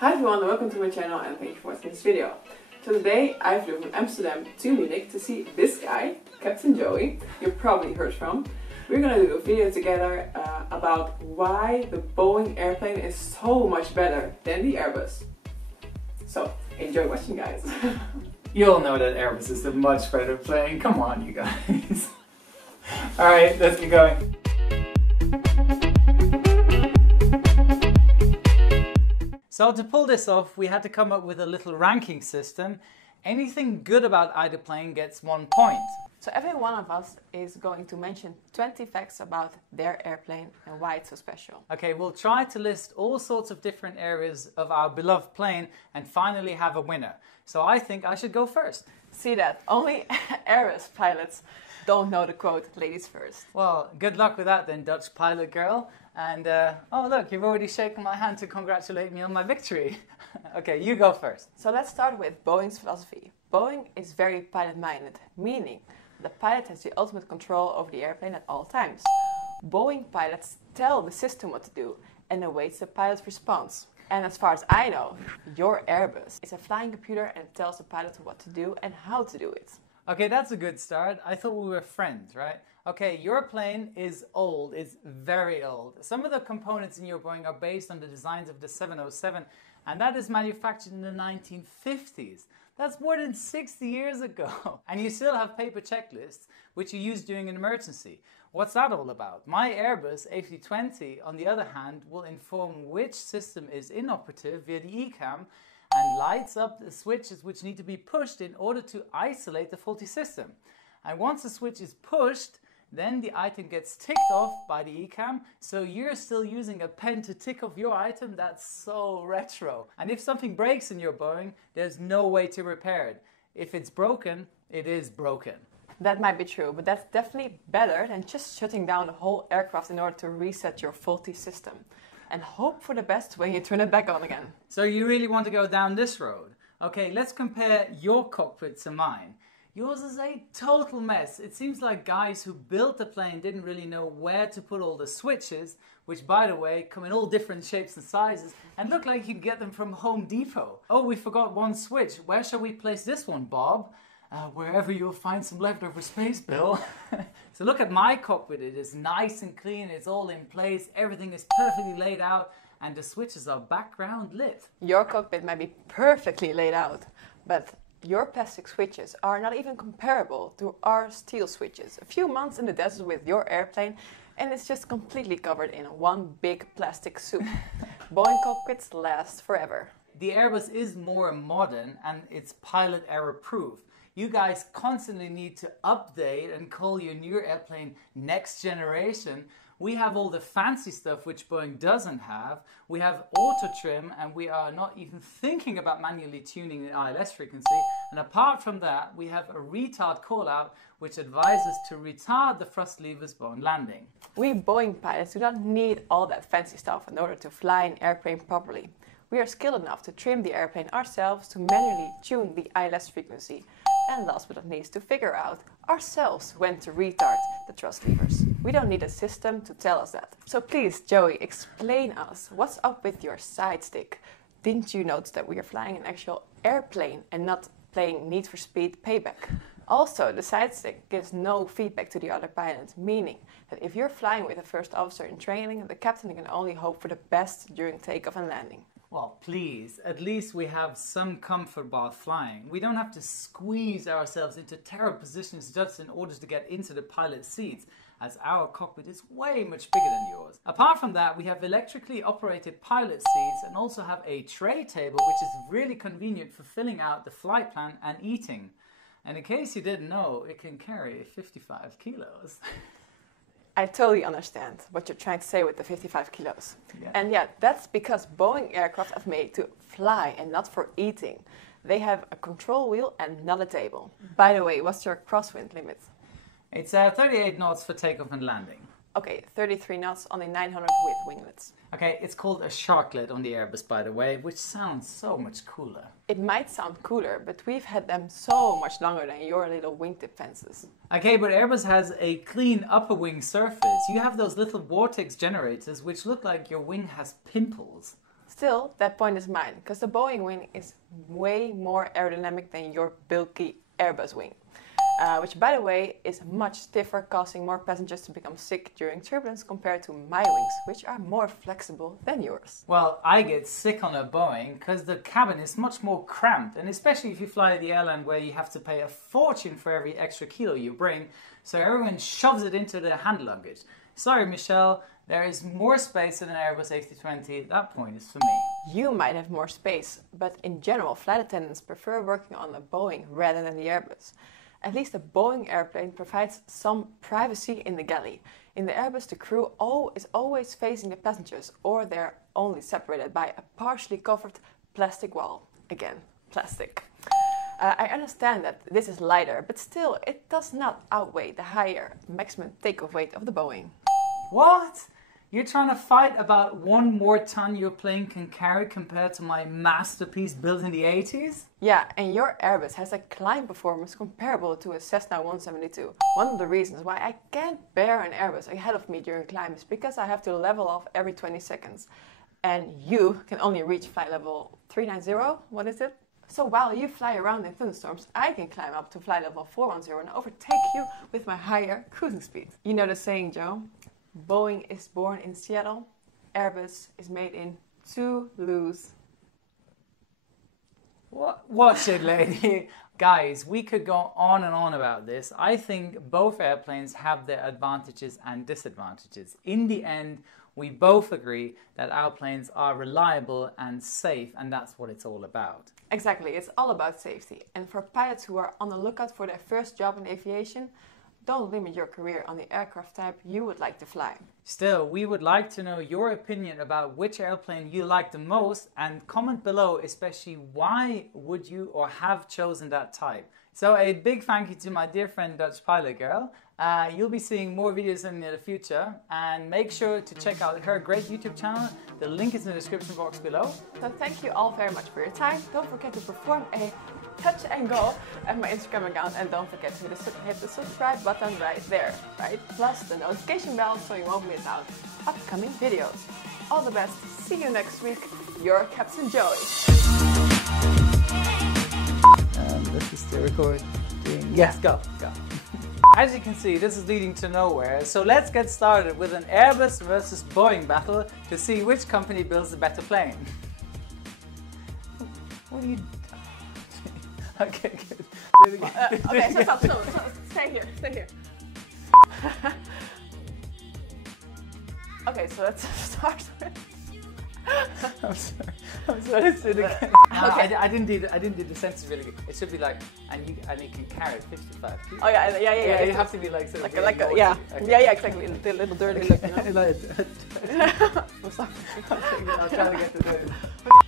Hi everyone, welcome to my channel and thank you for watching this video. So today I flew from Amsterdam to Munich to see this guy, Captain Joey, you probably heard from. We're gonna do a video together about why the Boeing airplane is so much better than the Airbus. So enjoy watching, guys. You all know that Airbus is the much better plane. Come on, you guys. Alright, let's get going. So to pull this off, we had to come up with a little ranking system. Anything good about either plane gets 1 point. So every one of us is going to mention 20 facts about their airplane and why it's so special. Okay, we'll try to list all sorts of different areas of our beloved plane and finally have a winner. So I think I should go first. See that? Only Airbus pilots don't know the quote, ladies first. Well, good luck with that then, Dutch pilot girl. And, oh look, you've already shaken my hand to congratulate me on my victory. Okay, you go first. So let's start with Boeing's philosophy. Boeing is very pilot-minded, meaning the pilot has the ultimate control over the airplane at all times. Boeing pilots tell the system what to do and awaits the pilot's response. And as far as I know, your Airbus is a flying computer and tells the pilot what to do and how to do it. Okay, that's a good start. I thought we were friends, right? Okay, your plane is old, it's very old. Some of the components in your Boeing are based on the designs of the 707, and that is manufactured in the 1950s. That's more than 60 years ago. And you still have paper checklists, which you use during an emergency. What's that all about? My Airbus A320, on the other hand, will inform which system is inoperative via the ECAM and lights up the switches which need to be pushed in order to isolate the faulty system. And once the switch is pushed, then the item gets ticked off by the ECAM, so you're still using a pen to tick off your item. That's so retro. And if something breaks in your Boeing, there's no way to repair it. If it's broken, it is broken. That might be true, but that's definitely better than just shutting down the whole aircraft in order to reset your faulty system. And hope for the best when you turn it back on again. So you really want to go down this road? Okay, let's compare your cockpit to mine. Yours is a total mess. It seems like guys who built the plane didn't really know where to put all the switches, which by the way come in all different shapes and sizes and look like you can get them from Home Depot. Oh, we forgot one switch. Where shall we place this one, Bob? Wherever you'll find some leftover space, Bill. So look at my cockpit. It is nice and clean. It's all in place. Everything is perfectly laid out and the switches are background lit. Your cockpit might be perfectly laid out, but your plastic switches are not even comparable to our steel switches. A few months in the desert with your airplane and it's just completely covered in one big plastic soup. Boeing cockpits last forever. The Airbus is more modern and it's pilot error proof. You guys constantly need to update and call your new airplane next generation. We have all the fancy stuff which Boeing doesn't have. We have auto trim and we are not even thinking about manually tuning the ILS frequency. And apart from that, we have a retard call out which advises to retard the thrust levers on landing. We Boeing pilots do not need all that fancy stuff in order to fly an airplane properly. We are skilled enough to trim the airplane ourselves to manually tune the ILS frequency. And last but not least, to figure out ourselves when to retard the thrust levers. We don't need a system to tell us that. So please, Joey, explain us what's up with your side stick. Didn't you notice that we are flying an actual airplane and not playing Need for Speed Payback? Also, the side stick gives no feedback to the other pilots, meaning that if you're flying with a first officer in training, the captain can only hope for the best during takeoff and landing. Well, please, at least we have some comfort while flying. We don't have to squeeze ourselves into terrible positions just in order to get into the pilot's seats, as our cockpit is way much bigger than yours. Apart from that, we have electrically operated pilot seats and also have a tray table, which is really convenient for filling out the flight plan and eating. And in case you didn't know, it can carry 55 kilos. I totally understand what you're trying to say with the 55 kilos. Yeah. And yeah, that's because Boeing aircraft are made to fly and not for eating. They have a control wheel and not a table. By the way, what's your crosswind limit? It's 38 knots for takeoff and landing. Okay, 33 knots on the 900 with winglets. Okay, it's called a sharklet on the Airbus, by the way, which sounds so much cooler. It might sound cooler, but we've had them so much longer than your little wingtip fences. Okay, but Airbus has a clean upper wing surface. You have those little vortex generators which look like your wing has pimples. Still, that point is mine, because the Boeing wing is way more aerodynamic than your bulky Airbus wing. Which, by the way, is much stiffer, causing more passengers to become sick during turbulence compared to my wings, which are more flexible than yours. Well, I get sick on a Boeing because the cabin is much more cramped, and especially if you fly the airline where you have to pay a fortune for every extra kilo you bring, so everyone shoves it into their hand luggage. Sorry, Michelle, there is more space in an Airbus A320. That point is for me. You might have more space, but in general, flight attendants prefer working on a Boeing rather than the Airbus. At least the Boeing airplane provides some privacy in the galley. In the Airbus, the crew is always facing the passengers, or they're only separated by a partially covered plastic wall. Again, plastic. I understand that this is lighter, but still, it does not outweigh the higher maximum takeoff weight of the Boeing. What? You're trying to fight about one more ton your plane can carry compared to my masterpiece built in the 80s? Yeah, and your Airbus has a climb performance comparable to a Cessna 172. One of the reasons why I can't bear an Airbus ahead of me during climb is because I have to level off every 20 seconds. And you can only reach flight level 390, what is it? So while you fly around in thunderstorms, I can climb up to flight level 410 and overtake you with my higher cruising speed. You know the saying, Joe? Boeing is born in Seattle, Airbus is made in Toulouse. Watch it, lady. Guys, we could go on and on about this. I think both airplanes have their advantages and disadvantages. In the end, we both agree that our planes are reliable and safe, and that's what it's all about. Exactly, it's all about safety. And for pilots who are on the lookout for their first job in aviation, don't limit your career on the aircraft type you would like to fly. Still, we would like to know your opinion about which airplane you like the most, and comment below especially why would you or have chosen that type. So a big thank you to my dear friend DutchPilotGirl. You'll be seeing more videos in the future, and make sure to check out her great YouTube channel. The link is in the description box below. So thank you all very much for your time. Don't forget to perform a touch and go at my Instagram account, and don't forget to hit the subscribe button right there, right? Plus the notification bell so you won't miss out upcoming videos. All the best. See you next week. Your Captain Joey. This is the recording. Yes, go. As you can see, this is leading to nowhere, so let's get started with an Airbus versus Boeing battle to see which company builds the better plane. What are you... Okay, good. Okay, so stop. Stay here. Okay, so let's start with... I'm sorry. Let's do it again. Okay. I didn't do the sentence really good. It should be like, and you can carry 55 kilos. Oh yeah. You have to be like sort of yeah, okay. yeah, exactly. The little dirty look, you know. I'm sorry. I'll try to get to do it.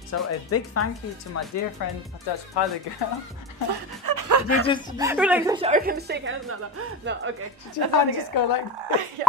So a big thank you to my dear friend DutchPilotGirl. We're like, are you gonna shake hands? No, okay. Just go like. Yeah.